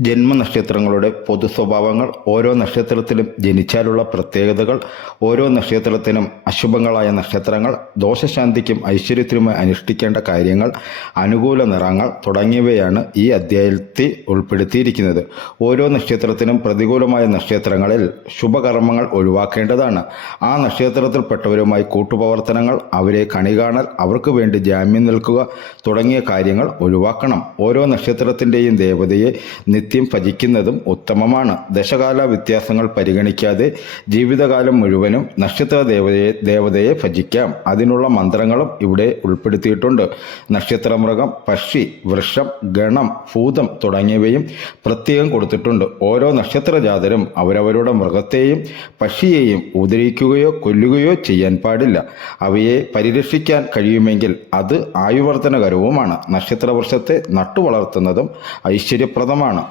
ജന്മനക്ഷത്രങ്ങളുടെ പൊതു സ്വഭാവങ്ങൾ ഓരോ നക്ഷത്രത്തിലും ജനിച്ചാലുള്ള പ്രത്യേകതകൾ ഓരോ നക്ഷത്രത്തിനും അശുഭങ്ങളായ നക്ഷത്രങ്ങൾ ദോഷശാന്തിക്കും ഐശ്വര്യത്തിനുമായി അനുഷ്ഠിക്കേണ്ട കാര്യങ്ങൾ അനുകൂല നിറങ്ങൾ തുടങ്ങിയവയാണ് ഈ അധ്യായത്തിൽ ഉൾപ്പെടുത്തിയിരിക്കുന്നത്. ഓരോ നക്ഷത്രത്തിനും പ്രതികൂലമായ നക്ഷത്രങ്ങളിൽ ശുഭകർമ്മങ്ങൾ ഒഴിവാക്കേണ്ടതാണ്. ആ നക്ഷത്രത്തിൽപ്പെട്ടവരുമായി കൂട്ടുപ്രവർത്തനങ്ങൾ അവരെ കണികാണൽ അവർക്ക് വേണ്ടി ജാമ്യം നിൽക്കുക തുടങ്ങിയ കാര്യങ്ങൾ ഒഴിവാക്കണം. ഓരോ നക്ഷത്രത്തിന്റെയും ദേവതയെ ഭജിക്കുന്നതും ഉത്തമമാണ്. ദശകാല വ്യത്യാസങ്ങൾ പരിഗണിക്കാതെ ജീവിതകാലം മുഴുവനും നക്ഷത്ര ദേവതയെ ദേവതയെ ഭജിക്കാം. അതിനുള്ള മന്ത്രങ്ങളും ഇവിടെ ഉൾപ്പെടുത്തിയിട്ടുണ്ട്. നക്ഷത്രമൃഗം പക്ഷി വൃക്ഷം ഗണം ഭൂതം തുടങ്ങിയവയും പ്രത്യേകം കൊടുത്തിട്ടുണ്ട്. ഓരോ നക്ഷത്രജാതരും അവരവരുടെ മൃഗത്തെയും പക്ഷിയെയും ഉദരിക്കുകയോ കൊല്ലുകയോ ചെയ്യാൻ പാടില്ല. അവയെ പരിരക്ഷിക്കാൻ കഴിയുമെങ്കിൽ അത് ആയുവർദ്ധനകരവുമാണ് നക്ഷത്രവൃക്ഷത്തെ നട്ടുവളർത്തുന്നതും ഐശ്വര്യപ്രദമാണ്.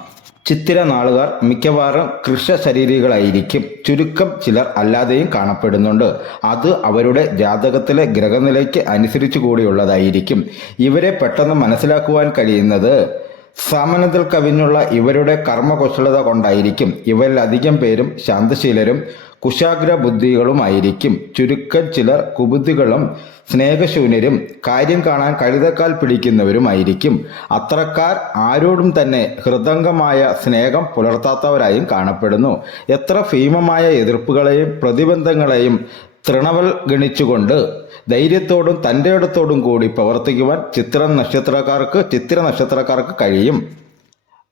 ചിത്തിര നാളുകാർ മിക്കവാറും കൃഷശരീരികളായിരിക്കും ചുരുക്കം ചിലർ അല്ലാതെയും കാണപ്പെടുന്നുണ്ട്. അത് അവരുടെ ജാതകത്തിലെ ഗ്രഹനിലയ്ക്ക് അനുസരിച്ചു കൂടിയുള്ളതായിരിക്കും. ഇവരെ പെട്ടെന്ന് മനസ്സിലാക്കുവാൻ കഴിയുന്നത് സാമാന്യത്തിൽ കവിഞ്ഞുള്ള ഇവരുടെ കർമ്മകുശലത കൊണ്ടായിരിക്കും ഇവരിൽ അധികം പേരും ശാന്തശീലരും കുശാഗ്ര ബുദ്ധികളുമായിരിക്കും ചുരുക്കം ചിലർ കുബുദ്ധികളും സ്നേഹശൂന്യരും കാര്യം കാണാൻ കഴുതക്കാൽ പിടിക്കുന്നവരുമായിരിക്കും. അത്രക്കാർ ആരോടും തന്നെ ഹൃദംഗമായ സ്നേഹം പുലർത്താത്തവരായും കാണപ്പെടുന്നു. എത്ര ഭീമമായ എതിർപ്പുകളെയും പ്രതിബന്ധങ്ങളെയും തൃണവൽ ഗണിച്ചുകൊണ്ട് ധൈര്യത്തോടും തന്റെ ഇടത്തോടും കൂടി പ്രവർത്തിക്കുവാൻ ചിത്ര നക്ഷത്രക്കാർക്ക് ചിത്ര നക്ഷത്രക്കാർക്ക് കഴിയും.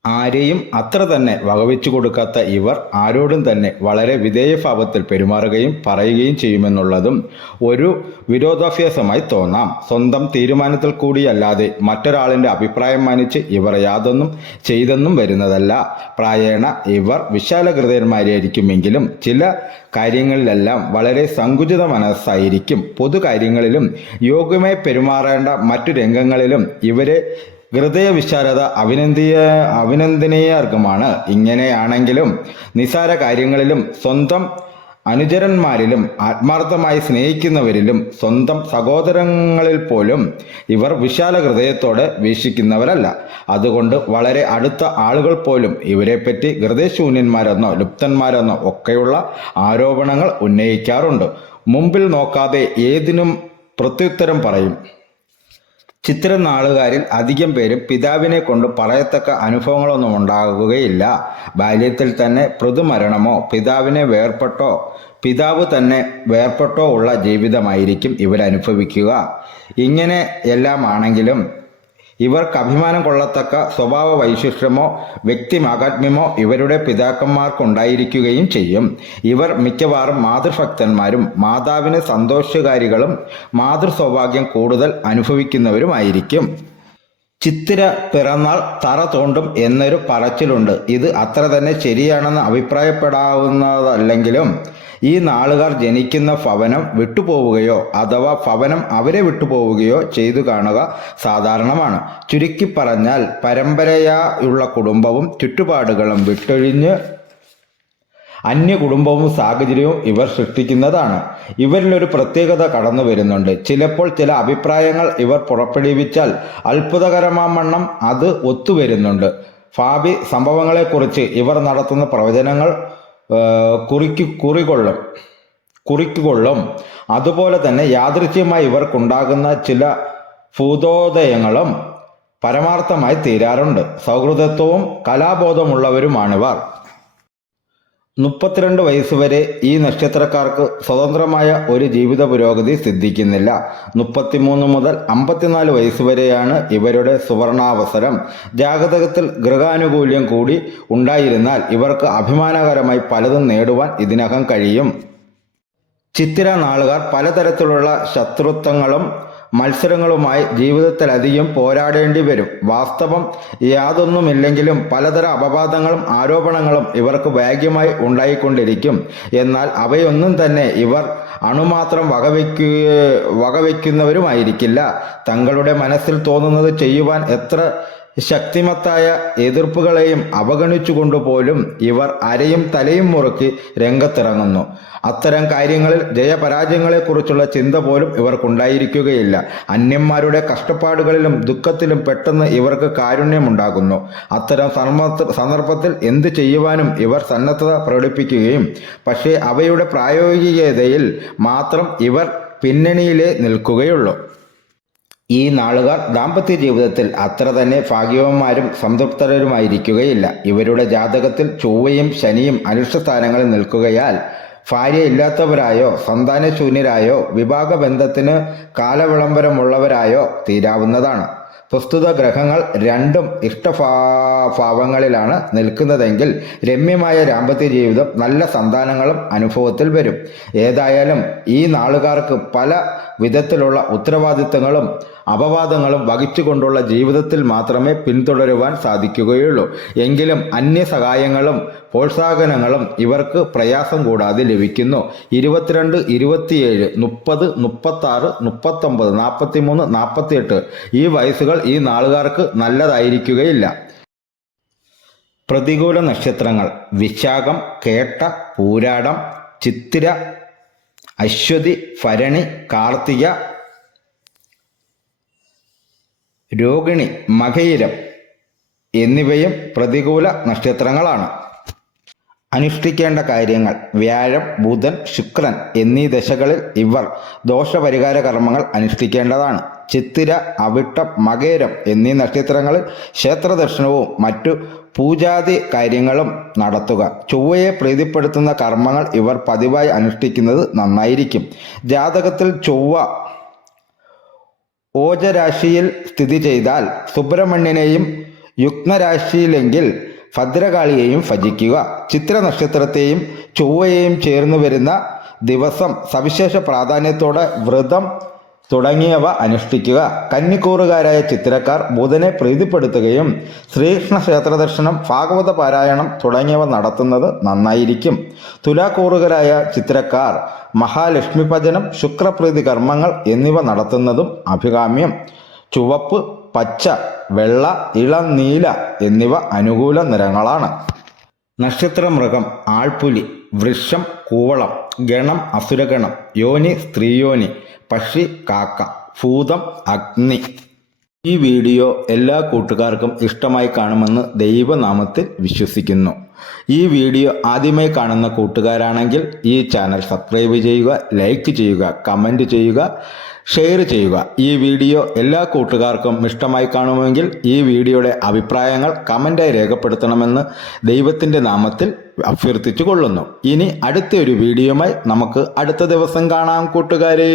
ആരെയും അത്ര തന്നെ വകവെച്ചു കൊടുക്കാത്ത ഇവർ ആരോടും തന്നെ വളരെ വിധേയഭാവത്തിൽ പെരുമാറുകയും പറയുകയും ചെയ്യുമെന്നുള്ളതും ഒരു വിരോധാഭ്യാസമായി തോന്നാം. സ്വന്തം തീരുമാനത്തിൽ കൂടിയല്ലാതെ മറ്റൊരാളിന്റെ അഭിപ്രായം മാനിച്ച് ഇവർ യാതൊന്നും ചെയ്തെന്നും വരുന്നതല്ല. പ്രായേണ ഇവർ വിശാലഹൃദയന്മാരായിരിക്കുമെങ്കിലും ചില കാര്യങ്ങളിലെല്ലാം വളരെ സങ്കുചിത മനസ്സായിരിക്കും. പൊതു കാര്യങ്ങളിലും യോഗ്യമായി പെരുമാറേണ്ട മറ്റു രംഗങ്ങളിലും ഇവരെ ഹൃദയവിശാലത അഭിനന്ദീയ അഭിനന്ദനീയാർഗമാണ്. ഇങ്ങനെയാണെങ്കിലും നിസാര കാര്യങ്ങളിലും സ്വന്തം അനുചരന്മാരിലും ആത്മാർത്ഥമായി സ്നേഹിക്കുന്നവരിലും സ്വന്തം സഹോദരങ്ങളിൽ പോലും ഇവർ വിശാല ഹൃദയത്തോടെ വീക്ഷിക്കുന്നവരല്ല. അതുകൊണ്ട് വളരെ അടുത്ത ആളുകൾ പോലും ഇവരെപ്പറ്റി ഹൃദയശൂന്യന്മാരെന്നോ ലുപ്തന്മാരെന്നോ ഒക്കെയുള്ള ആരോപണങ്ങൾ ഉന്നയിക്കാറുണ്ട്. മുമ്പിൽ നോക്കാതെ ഏതിനും പ്രത്യുത്തരം പറയും. ചിത്ര നാളുകാരിൽ അധികം പേരും പിതാവിനെ കൊണ്ട് പറയത്തക്ക അനുഭവങ്ങളൊന്നും ഉണ്ടാകുകയില്ല. ബാല്യത്തിൽ തന്നെ പൃഥുമരണമോ പിതാവിനെ വേർപെട്ടോ പിതാവ് തന്നെ വേർപെട്ടോ ഉള്ള ജീവിതമായിരിക്കും ഇവരനുഭവിക്കുക. ഇങ്ങനെ എല്ലാം ആണെങ്കിലും ഇവർക്ക് അഭിമാനം കൊള്ളത്തക്ക സ്വഭാവ വൈശിഷ്ട്യമോ വ്യക്തിമാഹാത്മ്യമോ ഇവരുടെ പിതാക്കന്മാർക്കുണ്ടായിരിക്കുകയും ചെയ്യും. ഇവർ മിക്കവാറും മാതൃഭക്തന്മാരും മാതാവിന് സന്തോഷകാരികളും മാതൃസൗഭാഗ്യം കൂടുതൽ അനുഭവിക്കുന്നവരുമായിരിക്കും. ചിത്തിര പിറന്നാൾ തറ തോണ്ടും എന്നൊരു പറച്ചിലുണ്ട്. ഇത് അത്ര തന്നെ ശരിയാണെന്ന് അഭിപ്രായപ്പെടാവുന്നതല്ലെങ്കിലും ഈ നാളുകാർ ജനിക്കുന്ന ഭവനം വിട്ടുപോവുകയോ അഥവാ ഭവനം അവരെ വിട്ടുപോവുകയോ ചെയ്തു കാണുക സാധാരണമാണ്. ചുരുക്കി പറഞ്ഞാൽ പരമ്പരയായുള്ള കുടുംബവും ചുറ്റുപാടുകളും വിട്ടൊഴിഞ്ഞ് അന്യ കുടുംബവും സാഹചര്യവും ഇവർ സൃഷ്ടിക്കുന്നതാണ്. ഇവരിലൊരു പ്രത്യേകത കടന്നു വരുന്നുണ്ട്. ചിലപ്പോൾ ചില അഭിപ്രായങ്ങൾ ഇവർ പുറപ്പെടുവിച്ചാൽ അത്ഭുതകരമാമണ്ണം അത് ഒത്തുവരുന്നുണ്ട്. ഫാബി സംഭവങ്ങളെക്കുറിച്ച് ഇവർ നടത്തുന്ന പ്രവചനങ്ങൾ കുറിക്കു കുറികൊള്ളും കുറിക്കുകൊള്ളും. അതുപോലെ തന്നെ യാദൃശ്യമായി ഇവർക്കുണ്ടാകുന്ന ചില ഭൂതോദയങ്ങളും പരമാർത്ഥമായി തീരാറുണ്ട്. സൗഹൃദത്വവും കലാബോധമുള്ളവരുമാണിവർ. മുപ്പത്തിരണ്ട് വയസ്സുവരെ ഈ നക്ഷത്രക്കാർക്ക് സ്വതന്ത്രമായ ഒരു ജീവിത പുരോഗതി സിദ്ധിക്കുന്നില്ല. മുപ്പത്തിമൂന്ന് മുതൽ അമ്പത്തിനാല് വയസ്സുവരെയാണ് ഇവരുടെ സുവർണാവസരം. ജാതകത്തിൽ ഗൃഹാനുകൂല്യം കൂടി ഉണ്ടായിരുന്നാൽ ഇവർക്ക് അഭിമാനകരമായി പലതും നേടുവാൻ ഇതിനകം കഴിയും. ചിത്തിര നാളുകാർ പലതരത്തിലുള്ള ശത്രുത്വങ്ങളും മത്സരങ്ങളുമായി ജീവിതത്തിലധികം പോരാടേണ്ടി വരും. വാസ്തവം യാതൊന്നുമില്ലെങ്കിലും പലതരം അപവാദങ്ങളും ആരോപണങ്ങളും ഇവർക്ക് വേഗ്യമായി ഉണ്ടായിക്കൊണ്ടിരിക്കും. എന്നാൽ അവയൊന്നും തന്നെ ഇവർ അണുമാത്രം വകവയ്ക്ക വകവയ്ക്കുന്നവരുമായിരിക്കില്ല തങ്ങളുടെ മനസ്സിൽ തോന്നുന്നത് ചെയ്യുവാൻ എത്ര ശക്തിമത്തായ എതിർപ്പുകളെയും അവഗണിച്ചുകൊണ്ടുപോലും ഇവർ അരയും തലയും മുറുക്കി രംഗത്തിറങ്ങുന്നു. അത്തരം കാര്യങ്ങളിൽ ജയപരാജയങ്ങളെക്കുറിച്ചുള്ള ചിന്ത പോലും ഇവർക്കുണ്ടായിരിക്കുകയില്ല. അന്യന്മാരുടെ കഷ്ടപ്പാടുകളിലും ദുഃഖത്തിലും പെട്ടെന്ന് ഇവർക്ക് കാരുണ്യമുണ്ടാകുന്നു. അത്തരം സന്ദർഭത്തിൽ എന്ത് ചെയ്യുവാനും ഇവർ സന്നദ്ധത പ്രകടിപ്പിക്കുകയും പക്ഷേ അവയുടെ പ്രായോഗികതയിൽ മാത്രം ഇവർ പിന്നണിയിലേ നിൽക്കുകയുള്ളൂ. ഈ നാളുകാർ ദാമ്പത്യ ജീവിതത്തിൽ അത്ര തന്നെ ഭാഗ്യവന്മാരും സംതൃപ്തരുമായിരിക്കുകയില്ല ഇവരുടെ ജാതകത്തിൽ ചൊവ്വയും ശനിയും അനുഷ്ഠസ്ഥാനങ്ങളിൽ നിൽക്കുകയാൽ ഭാര്യ ഇല്ലാത്തവരായോ സന്താനശൂന്യരായോ വിവാഹബന്ധത്തിന് കാലവിളംബരമുള്ളവരായോ തീരാവുന്നതാണ്. പ്രസ്തുത ഗ്രഹങ്ങൾ രണ്ടും ഇഷ്ടഭാ ഭാവങ്ങളിലാണ് നിൽക്കുന്നതെങ്കിൽ രമ്യമായ ദാമ്പത്യ ജീവിതം നല്ല സന്താനങ്ങളും അനുഭവത്തിൽ വരും. ഏതായാലും ഈ നാളുകാർക്ക് പല വിധത്തിലുള്ള ഉത്തരവാദിത്തങ്ങളും അപവാദങ്ങളും വഹിച്ചുകൊണ്ടുള്ള ജീവിതത്തിൽ മാത്രമേ പിന്തുടരുവാൻ സാധിക്കുകയുള്ളൂ. എങ്കിലും അന്യ സഹായങ്ങളും പ്രോത്സാഹനങ്ങളും ഇവർക്ക് പ്രയാസം കൂടാതെ ലഭിക്കുന്നു. ഇരുപത്തിരണ്ട് ഇരുപത്തിയേഴ് മുപ്പത് മുപ്പത്താറ് മുപ്പത്തൊമ്പത് നാൽപ്പത്തിമൂന്ന് നാൽപ്പത്തിയെട്ട് ഈ വയസ്സുകൾ ഈ നാളുകാർക്ക് നല്ലതായിരിക്കുകയില്ല. പ്രതികൂല നക്ഷത്രങ്ങൾ വിശാഖം കേട്ട പൂരാടം ചിത്തിര അശ്വതി ഭരണി കാർത്തിക രോഹിണി മകയിരം എന്നിവയും പ്രതികൂല നക്ഷത്രങ്ങളാണ്. അനുഷ്ഠിക്കേണ്ട കാര്യങ്ങൾ വ്യാഴം ബുധൻ ശുക്രൻ എന്നീ ദശകളിൽ ഇവർ ദോഷപരിഹാര കർമ്മങ്ങൾ അനുഷ്ഠിക്കേണ്ടതാണ്. ചിത്തിര അവിട്ടം മകേരം എന്നീ നക്ഷത്രങ്ങളിൽ ക്ഷേത്രദർശനവും മറ്റു പൂജാതി കാര്യങ്ങളും നടത്തുക. ചൊവ്വയെ പ്രീതിപ്പെടുത്തുന്ന കർമ്മങ്ങൾ ഇവർ പതിവായി അനുഷ്ഠിക്കുന്നത് നന്നായിരിക്കും. ജാതകത്തിൽ ചൊവ്വ ഓജരാശിയിൽ സ്ഥിതി ചെയ്താൽ സുബ്രഹ്മണ്യനെയും യുഗ്നരാശിയിലെങ്കിൽ ഭദ്രകാളിയെയും ഭജിക്കുക. ചിത്ര നക്ഷത്രത്തെയും ചൊവ്വയെയും ചേർന്ന് വരുന്ന ദിവസം സവിശേഷ പ്രാധാന്യത്തോടെ വ്രതം തുടങ്ങിയവ അനുഷ്ഠിക്കുക. കന്നിക്കൂറുകാരായ ചിത്രക്കാർ ബുധനെ പ്രീതിപ്പെടുത്തുകയും ശ്രീകൃഷ്ണ ക്ഷേത്ര ദർശനം ഭാഗവത പാരായണം തുടങ്ങിയവ നടത്തുന്നത് നന്നായിരിക്കും. തുലാക്കൂറുകാരായ ചിത്രക്കാർ മഹാലക്ഷ്മി ഭജനം ശുക്രപ്രീതി കർമ്മങ്ങൾ എന്നിവ നടത്തുന്നതും അഭികാമ്യം. ചുവപ്പ് പച്ച വെള്ള ഇളം നീല എന്നിവ അനുകൂല നിറങ്ങളാണ്. നക്ഷത്രമൃഗം ആൾപുലി വൃക്ഷം കൂവളം ഗണം അസുരഗണം യോനി സ്ത്രീയോനി പക്ഷി കാക്ക. ഭൂതം അഗ്നി. ഈ വീഡിയോ എല്ലാ കൂട്ടുകാർക്കും ഇഷ്ടമായി കാണുമെന്ന് ദൈവനാമത്തിൽ വിശ്വസിക്കുന്നു. ഈ വീഡിയോ ആദ്യമായി കാണുന്ന കൂട്ടുകാരാണെങ്കിൽ ഈ ചാനൽ സബ്സ്ക്രൈബ് ചെയ്യുക ലൈക്ക് ചെയ്യുക കമന്റ് ചെയ്യുക ഷെയർ ചെയ്യുക. ഈ വീഡിയോ എല്ലാ കൂട്ടുകാർക്കും ഇഷ്ടമായി കാണുമെങ്കിൽ ഈ വീഡിയോയുടെ അഭിപ്രായങ്ങൾ കമന്റായി രേഖപ്പെടുത്തണമെന്ന് ദൈവത്തിന്റെ നാമത്തിൽ അഭ്യർത്ഥിച്ചു കൊള്ളുന്നു ഇനി അടുത്ത ഒരു വീഡിയോയുമായി നമുക്ക് അടുത്ത ദിവസം കാണാം കൂട്ടുകാരെ.